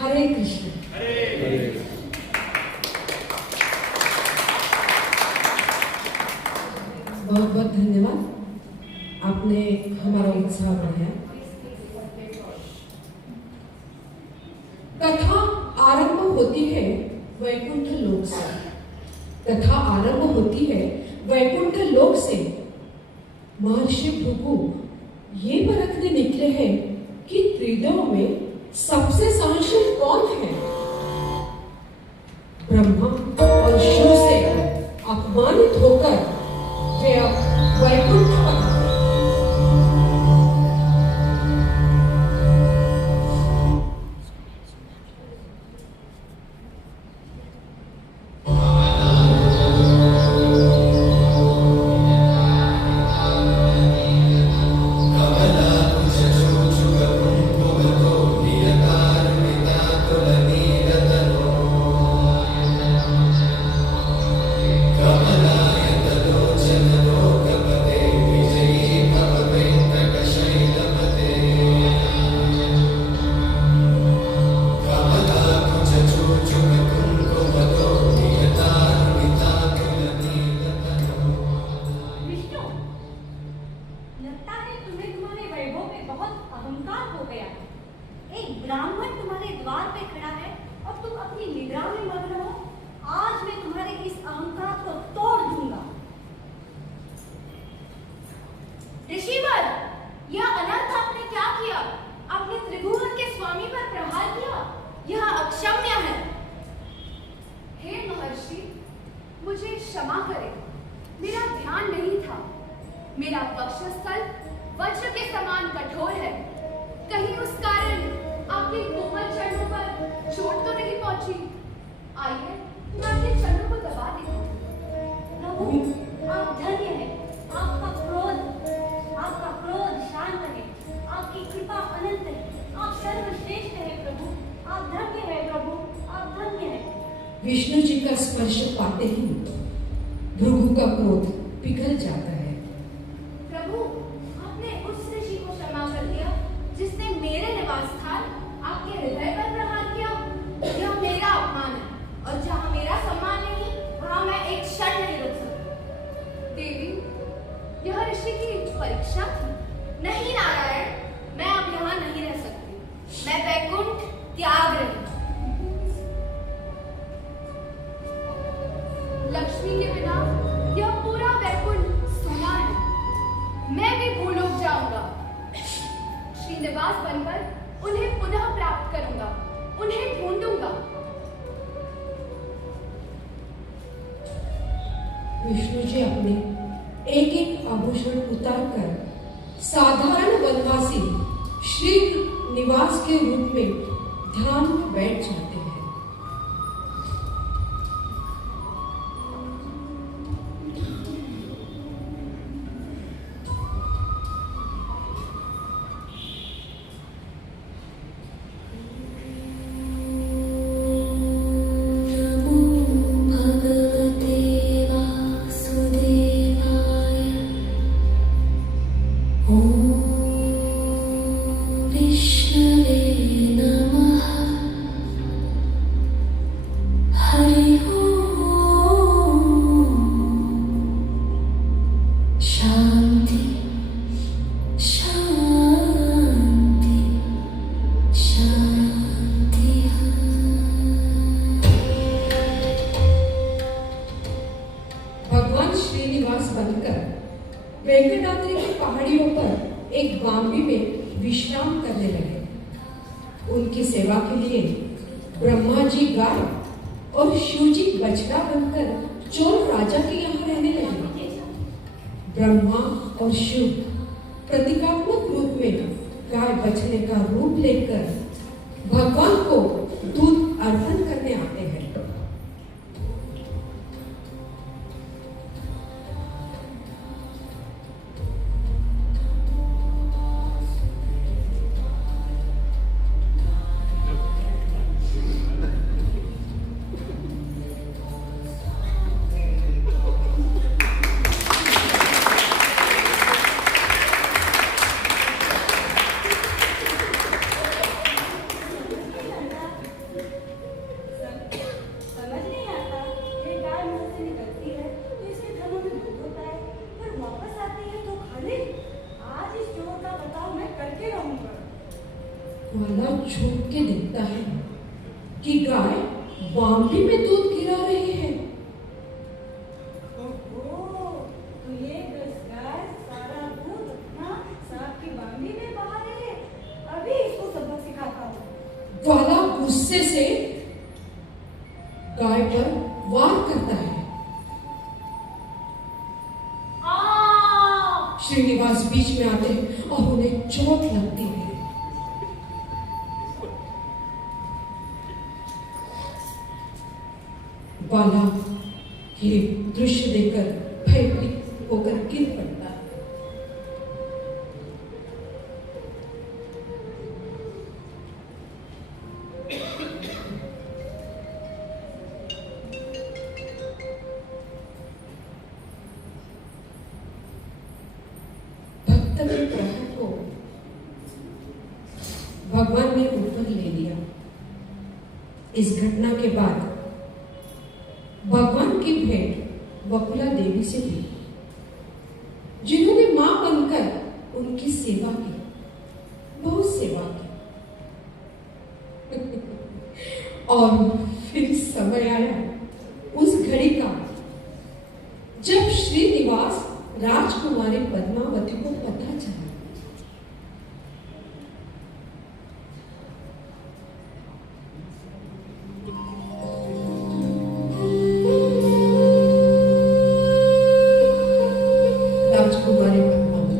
हरे कृष्ण। बहुत बहुत धन्यवाद, आपने हमारा उत्साह बढ़ाया। कथा आरंभ होती है वैकुंठ लोक से। कथा आरंभ होती है वैकुंठ लोक से। महर्षि भृगु ये परखने निकले हैं कि त्रिदेव में सबसे सहनशील कौन है। ब्रह्मा और शिव से अपमानित होकर वे अब वैकुंठ पर मेरा वक्षस्थल वज्र के समान कठोर है। कहीं उस कारण आपके कोमल चरणों पर चोट तो नहीं पहुंची? आइए मैं आपके चरणों को दबा देती हूँ। प्रभु, आप धन्य हैं। आपका क्रोध शांत है। आपकी कृपा अनंत है। आप सर्वश्रेष्ठ है प्रभु। आप धन्य है प्रभु। आप धन्य है। विष्णु जी का स्पर्श पाते ही भृगु का क्रोध पिघल जाता है। प्रभु, आपने उस ऋषि को क्षमा कर दिया जिसने मेरे निवास स्थान आपके हृदय पर प्रहार किया। यह मेरा अपमान है और जहाँ मेरा सम्मान नहीं वहाँ मैं एक क्षण नहीं रुक सकती। देवी, यह ऋषि की परीक्षा थी। नहीं नारायण, मैं अब यहाँ नहीं रह सकती। मैं वैकुंठ त्याग रही। लक्ष्मी के बिना यह पूरा वैकुंठ सुना है। मैं भी भूलोक जाऊंगा। श्रीनिवास बनकर उन्हें पुनः प्राप्त करूंगा, उन्हें ढूंढूंगा। विष्णु जी अपने एक एक आभूषण उतारकर साधारण वनवासी श्री निवास के रूप में ध्यान में बैठ जाते हैं। वेंकटाद्रि की पहाड़ियों पर एक बांबी में विश्राम करने लगे। उनकी सेवा के लिए ब्रह्मा जी गाय और शिव जी बछड़ा बनकर चोर राजा के यहाँ रहने लगे। ब्रह्मा और शिव प्रतीकात्मक रूप में गाय बछड़े का रूप लेकर भगवान को दूध अर्पण करने आते हैं। कि गाय बाम्बी में दूध गिरा रही है। ओहो, तो ये गाय सारा दूध अपना सांप की बांगी में बहा रही है। अभी इसको सबक सिखाता हूँ। ग्वाला गुस्से से गाय पर वार करता है। श्रीनिवास बीच में आते हैं और उन्हें चोट लगती है। ग्वाला ये दृश्य देखकर भयभीत होकर गिर पड़ता है। को भगवान ने ऊपर ले लिया। इस घटना के बाद भगवान की भेंट बकुला देवी से हुई, जिन्होंने मां बनकर उनकी सेवा की, बहुत सेवा की। और फिर समय आया उस घड़ी का जब श्रीनिवास राजकुमारी पद्मावती को पता चला। राजकुमारी पद्मावती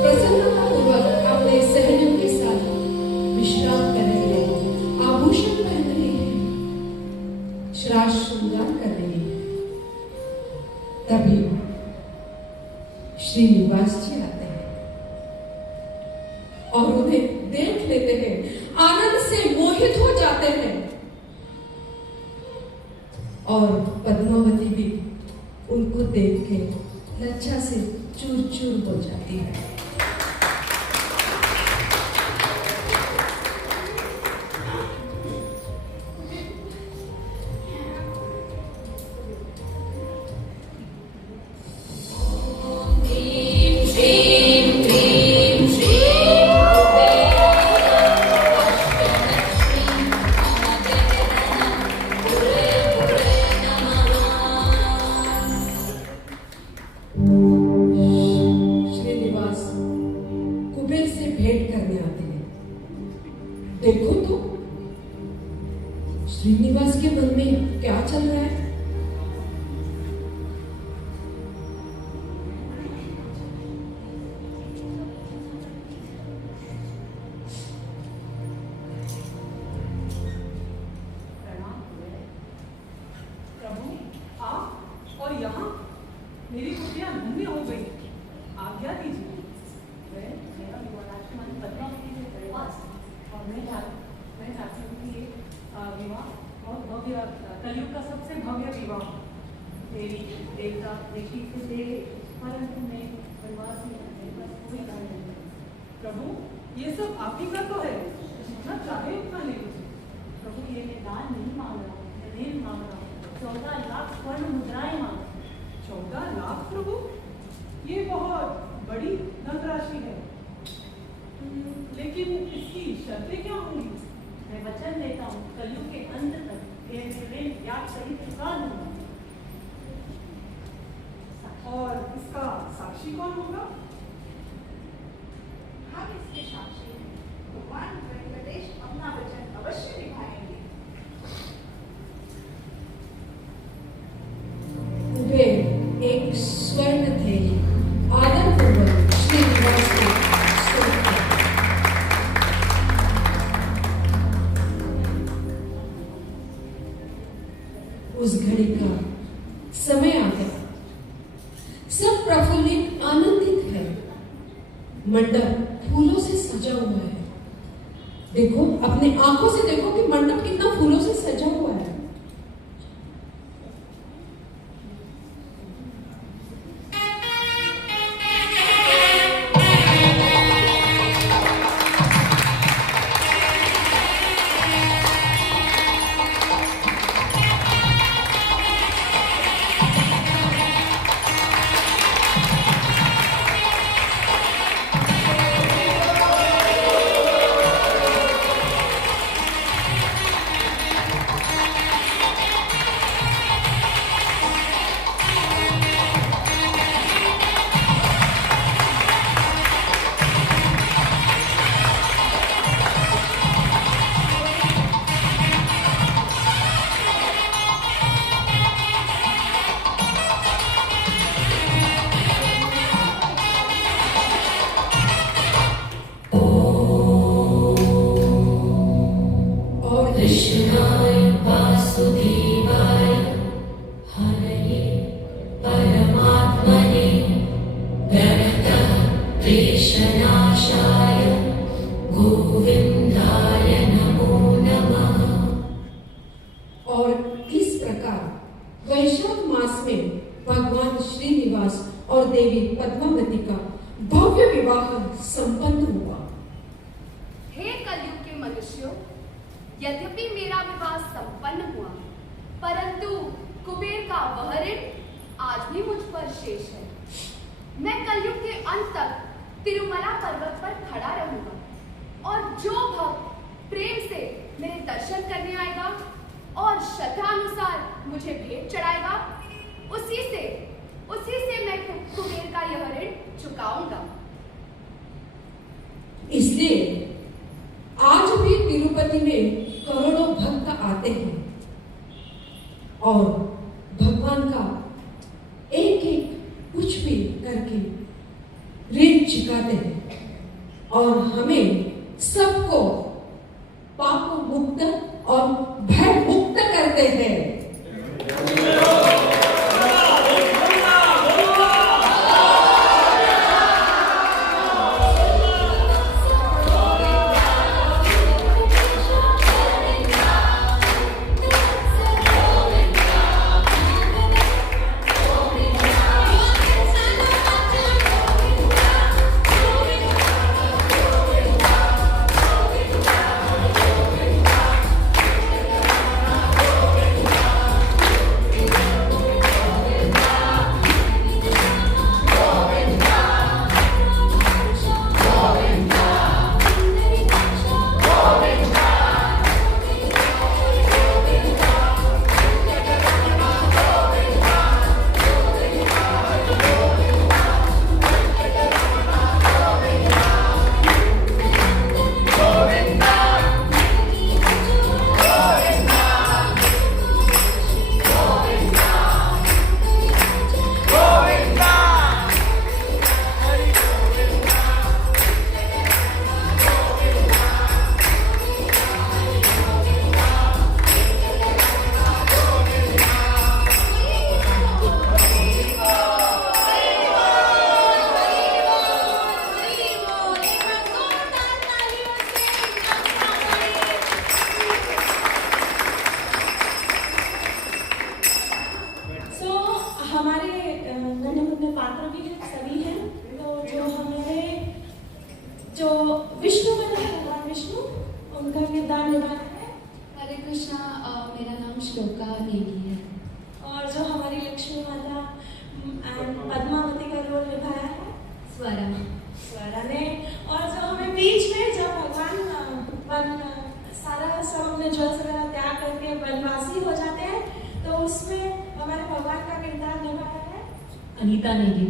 प्रसन्नतापूर्वक अपने सहेलियों के साथ विश्राम कर रही है, आभूषण पहन रही है, श्राद्ध श्रृंगार कर रही है। तभी श्रीनिवास जी आते हैं और उन्हें देख लेते हैं, आनंद से मोहित हो जाते हैं। और पद्मावती भी उनको देख के लज्जा से चूर चूर हो जाती है। देखो तो श्रीनिवास के मन में क्या चल रहा है। प्रभु आप और यहाँ मेरी कुटिया धन्य हो गई। आज्ञा दीजिए। मेरा राजकुमारी पद्मावती के परिवार और मैं चाहती हूँ कि ये विवाह बहुत भव्य, कलयुग का सबसे भव्य विवाह देवी देवता ऋषि से दे, परंतु मैं परिवार से मेरे पास कोई दान नहीं है। प्रभु ये सब आप ही का तो है, जितना चाहे उतना ले लीजिए। प्रभु ये मैं दान नहीं मांग रहा हूँ, मैं ऋण मांग रहा हूँ। 14 लाख स्वर्ण मुद्राएं मांग। 14 लाख प्रभु, ये बहुत बड़ी धनराशि है, लेकिन इसकी शर्तें क्या होंगी? मैं वचन देता हूँ कलयुग के अंत तक ये ऋण ब्याज सहित चुका दूंगा। और इसका साक्षी कौन होगा? हम इसके साक्षी हैं। भगवान वेंकटेश अपना वचन अवश्य निभाएंगे। वे एक स्वर्ण थैली आदरपूर्वक श्रीनिवास को सौंपी। उस घड़ी का समय आ गया। सब प्रफुल्लित आनंदित है। मंडप फूलों से सजा हुआ है। देखो, अपने आंखों से देखो कि मंडप कितना फूलों से सजा हुआ है। मनुष्यों, यद्यपि मेरा विवाह संपन्न हुआ, परंतु कुबेर का वह ऋण आज भी मुझ पर शेष है। मैं कलयुग के अंत तक तिरुमला पर्वत पर खड़ा रहूंगा और जो भक्त प्रेम से मेरे दर्शन करने आएगा और श्रद्धानुसार मुझे भेंट चढ़ाएगा, उसी से मैं कुबेर का यह ऋण चुकाऊंगा। इसलिए आज भी तिरुपति में करोड़ों भक्त आते हैं और भगवान का एक एक कुछ भी करके ऋण चुकाते हैं और हमें सबको पाप मुक्त और भय मुक्त करते हैं। जो विष्णु में भगवान विष्णु उनका किरदार निभाया है। हरे कृष्णा, मेरा नाम श्लोका नेगी है। और जो हमारी लक्ष्मी माता एंड पद्मावती का रोल निभाया है स्वरा ने। और जो हमें बीच में जब भगवान सारा सब अपने ज्वल वगैरह त्याग करके वनवासी हो जाते हैं, तो उसमें हमारे भगवान का किरदार निभाया है अनीता नेगी।